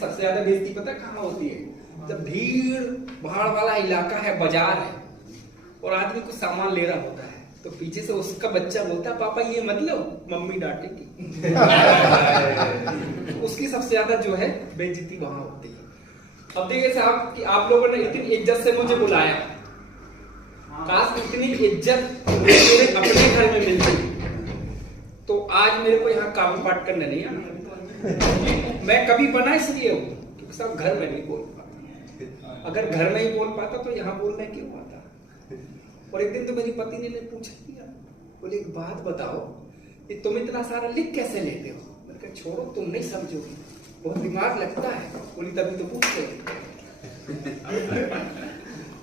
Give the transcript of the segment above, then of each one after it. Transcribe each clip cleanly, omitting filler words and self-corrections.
सबसे ज्यादा बेइज्जती पता कहाँ होती है? जब भीड़ भाड़ वाला इलाका है, बाजार है, और आदमी कुछ सामान ले रहा होता है, तो पीछे से उसका बच्चा बोलता है पापा ये मत लो, मम्मी डांटेगी। उसकी सबसे ज्यादा जो है बेइज्जती वहां होती है। अब देखिए साहब कि आप लोगों ने इतनी इज्जत से मुझे बुलाया, काश इतनी इज्जत मेरे अपने घर में मिलती तो आज मेरे को यहाँ काम पाठ करने नहीं आना। मैं कभी बना इसलिए हूँ क्योंकि सब घर में नहीं बोल पाता, अगर घर में ही बोल पाता तो यहाँ बोलने क्यों आता। और एक दिन तो मेरी पत्नी ने पूछ लिया, बोले एक बात बताओ, ये तुम इतना सारा लिख कैसे लेते हो? मैंने कहा छोड़ो, तुम नहीं समझोगे, बहुत दिमाग लगता है। बोली तभी तो पूछते।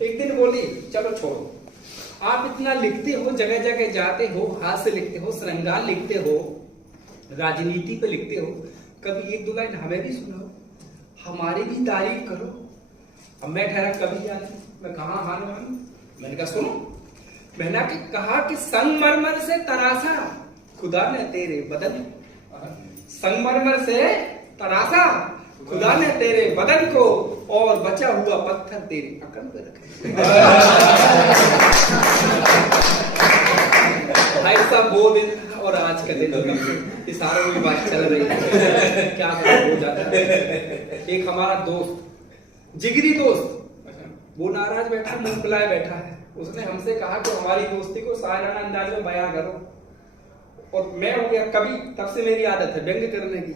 एक दिन बोली चलो छोड़ो, आप इतना लिखते हो, जगह जगह जाते हो, हाथ से लिखते हो, श्रृंगार लिखते हो, राजनीति पे लिखते हो, कभी एक दो लाइन हमें भी सुनाओ, हमारी भी तारीफ करो। अब मैं ठहरा कभी जाने, मैं कहा हान मान, मैंने कहा सुनो, मैंने कहा कि संगमरमर से तरासा खुदा ने तेरे बदन, संगमरमर से तरासा खुदा ने तेरे बदन को, और बचा हुआ पत्थर तेरे अकल पे रखे। भाई साहब वो दिन और आज का दिन इशारों में बात चल रही है, क्या हो जाता है। एक हमारा दोस्त, जिगरी दोस्त, वो नाराज बैठा, मुंह फुलाए बैठा है। उसने हमसे कहा कि हमारी दोस्ती को सालाना अंदाज में बयां करो, और मैं हो गया कभी, तब से मेरी आदत है व्यंग करने की।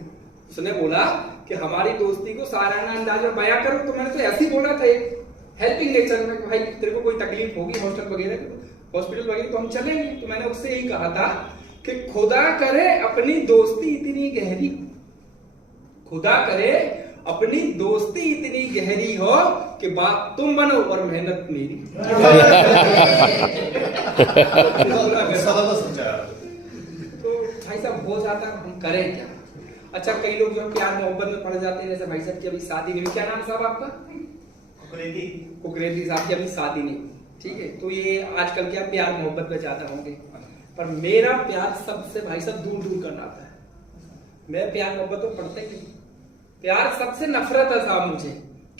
उसने बोला कि हमारी दोस्ती को सालाना अंदाज में बयां करो, तो मैंने तो ऐसे ही बोला था एक हेल्पिंग नेचर में, भाई तेरे को कोई तकलीफ होगी हॉस्टल वगैरह, हॉस्पिटल वगैरह, तो हम चलेंगे। तो मैंने उससे यही कहा था कि खुदा करे अपनी दोस्ती इतनी गहरी, खुदा करे अपनी दोस्ती इतनी गहरी हो कि बात तुम बनो और मेहनत मेरी। तो भाई साहब हो जाता, हम करें क्या? अच्छा कई लोग जो प्यार मोहब्बत में पड़ जाते हैं, जैसे भाई साहब की अभी शादी नहीं हुई, क्या नाम साहब आपका? कुकरेती साहब की अभी शादी नहीं हुई, ठीक है, तो ये आजकल क्या प्यार मोहब्बत में ज्यादा होंगे, पर मेरा प्यार सबसे भाई साहब दूर दूर का नाता है। मैं प्यार मोहब्बत तो पढ़ते ही, प्यार सबसे नफरत है साहब मुझे।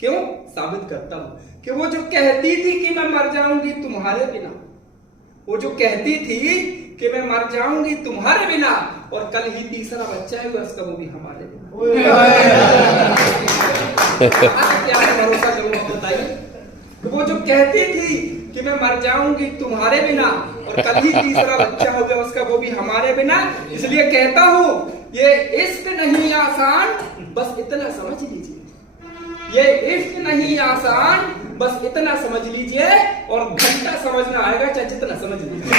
क्यों? साबित करता हूं कि वो जो कहती थी कि मैं मर जाऊंगी तुम्हारे बिना, वो जो कहती थी कि मैं मर जाऊंगी तुम्हारे बिना, और कल ही तीसरा बच्चा है उसका, वो भी हमारे बिना। क्या भरोसा करूं आप बताइए? वो जो कहती थी कि मैं मर जाऊंगी तुम्हारे बिना, और कल ही तीसरा बच्चा हो गया उसका, वो भी हमारे बिना। इसलिए कहता हूं ये इश्क नहीं आसान, बस इतना समझ लीजिए, ये इश्क नहीं आसान, बस इतना समझ लीजिए, और घंटा समझना आएगा चाहे जितना समझ लीजिए।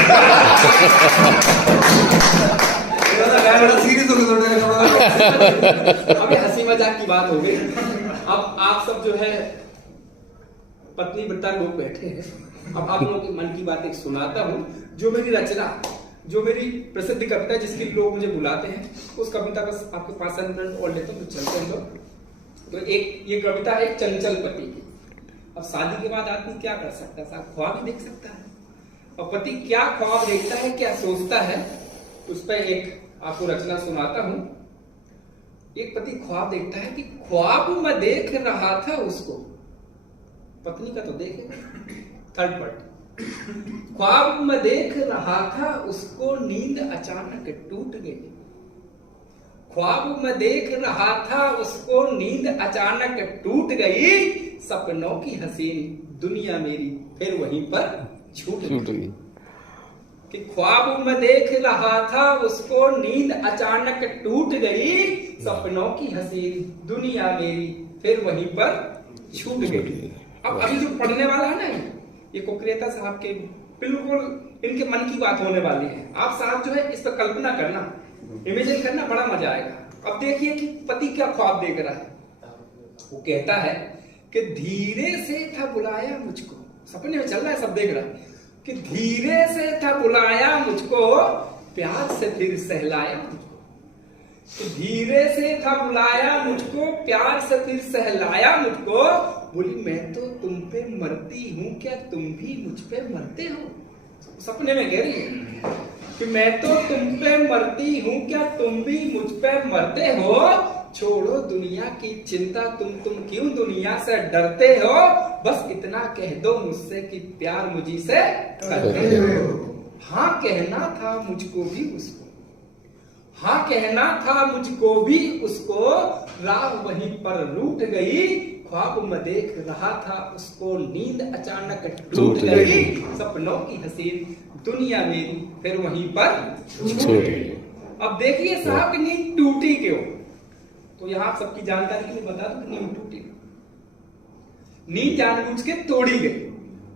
अभी हंसी मजाक की बात हो गई। अब आप सब जो है पत्नी वृत्ता लोग बैठे हैं, अब आप लोगों की मन की बात एक सुनाता हूँ, जो मेरी रचना, जो मेरी प्रसिद्ध कविता जिसके लोग मुझे बुलाते हैं, उस कविता बस आपके 5 मिनट और लेते हैं तो चलते हैं लोग। तो एक ये कविता है चंचल पति की। अब शादी के बाद आदमी क्या कर सकता है साहब? ख्वाब ही देख सकता है, और पति क्या ख्वाब देखता है, क्या सोचता है, उस पर एक आपको रचना सुनाता हूं। एक पति ख्वाब देखता है कि ख्वाब में देख रहा था उसको, पत्नी का तो देखेगा, थर्ड पार्टी, ख्वाब में देख रहा था उसको, नींद अचानक टूट गई। ख्वाब में देख रहा था उसको, नींद अचानक टूट गई, सपनों की हसीन दुनिया मेरी फिर वहीं पर छूट गई। कि ख्वाब में देख रहा था उसको, नींद अचानक टूट गई, सपनों की हसीन दुनिया मेरी फिर वहीं पर छूट गई। अब अभी जो पढ़ने वाला है ना, ये कुकरेता साहब के बिल्कुल इनके मन की बात होने वाली है। आप साहब जो है इस पर कल्पना करना, इमेजिन करना, बड़ा मजा आएगा। अब देखिए कि पति क्या ख्वाब देख रहा है। वो कहता है कि धीरे से था बुलाया मुझको, सपने में चल रहा है, सब देख रहा है, कि धीरे से था बुलाया मुझको, प्यार से फिर सहलाया मुझको। कि धीरे से था बुलाया मुझको, प्यार से फिर सहलाया मुझको। बोली मैं तो तुम पे मरती हूँ, क्या तुम भी मुझ पे मरते हो? सपने में कह रही है कि मैं तो तुम पे मरती हूँ, क्या तुम भी मुझ पे मरते हो? छोड़ो दुनिया की चिंता, तुम क्यों दुनिया से डरते हो, बस इतना कह दो मुझसे कि प्यार मुझी से करते हो। हाँ कहना था मुझको भी उसको, हाँ कहना था मुझको भी उसको, राह वहीं पर रूठ गई, ख्वाब में देख रहा था उसको, नींद अचानक टूट गई, सपनों की हसीन दुनिया मेरी फिर वहीं पर छूट गई। अब देखिए साहब कि नींद टूटी क्यों, तो यहाँ सबकी जानकारी के लिए बता दूं कि नींद टूटी, नींद जानबूझ के तोड़ी गई,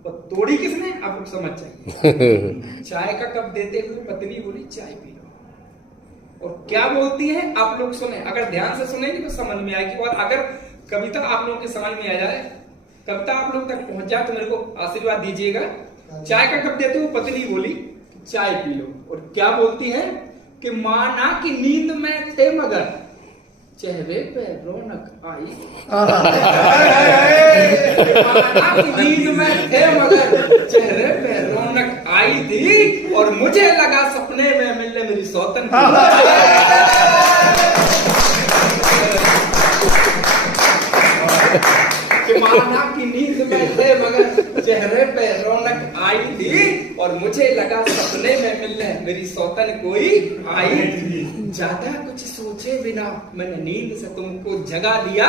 और तोड़ी किसने आप लोग समझ जाइए। चाय का कप देते हुए पत्नी बोली चाय पी लो, और क्या बोलती है आप लोग सुने, अगर ध्यान से सुनेंगे तो समझ में आएगी, और अगर कविता आप लोगों के समझ में आ जाए, कविता आप लोग तक पहुंच जाए तो मेरे को आशीर्वाद दीजिएगा। चाय का कप देते हुए पत्नी बोली चाय पी लो, और क्या बोलती है कि माना कि नींद में थे मगर चेहरे पे रौनक आई, माना कि नींद में थे मगर चेहरे पे रौनक आई थी, और मुझे लगा सपने में मिलने मेरी सौतन कि माना कि नींद में थे मगर चेहरे पे रौनक आई थी, और मुझे लगा सपने में मिलने मेरी सौतन कोई आई थी। ज्यादा कुछ सोचे बिना मैंने नींद से तुमको जगा दिया,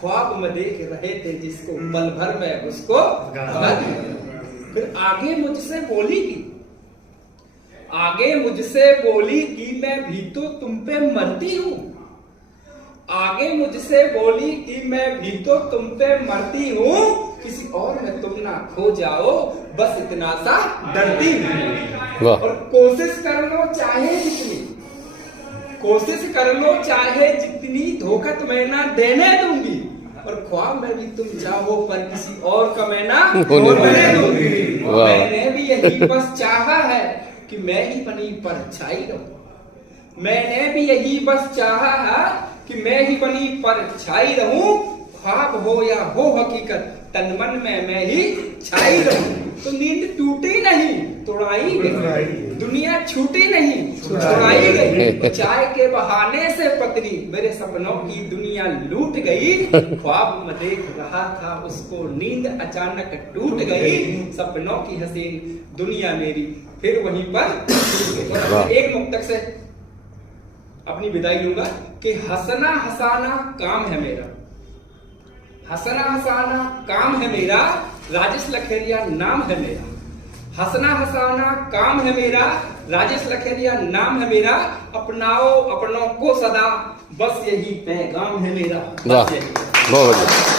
ख्वाब में देख रहे थे जिसको पल भर में उसको भगा दिया। फिर आगे मुझसे बोली कि मैं भी तो तुम पे मरती हूँ, आगे मुझसे बोली कि मैं भी तो तुम पे मरती हूँ, किसी और में तुम ना खो जाओ, बस इतना सा डरती हूँ, और कोशिश कर लो चाहे जितनी, कोशिश कर लो चाहे जितनी, धोखा तुम्हें ना देने दूंगी, और ख्वाब में भी तुम चाहो पर किसी और का मैं ना होने दूंगी। मैंने भी यही बस चाहा है कि मैं ही बनी परछाई रहूं, मैंने भी यही बस चाहा है कि मैं ही बनी परछाई रहूं, ख्वाब हो या हो हकीकत तन मन में मैं ही छाई रहूं। तो नींद टूटी नहीं तोड़ाई गई, दुनिया छूटी नहीं छुड़ाई गई, चाय के बहाने से पत्नी मेरे सपनों की दुनिया लूट गई, ख्वाब में देख रहा था उसको, नींद अचानक टूट गई, सपनों की हसीन दुनिया मेरी फिर वहीं पर। एक मुक्तक से अपनी विदाई लूंगा कि हंसना हंसाना काम है मेरा, हंसना हंसाना काम है मेरा, राजेश लखेरिया नाम है मेरा, हंसना हंसाना काम है मेरा, राजेश लखेरिया नाम है मेरा, अपनाओ अपनों को सदा, बस यही पैगाम है मेरा। वाह बहुत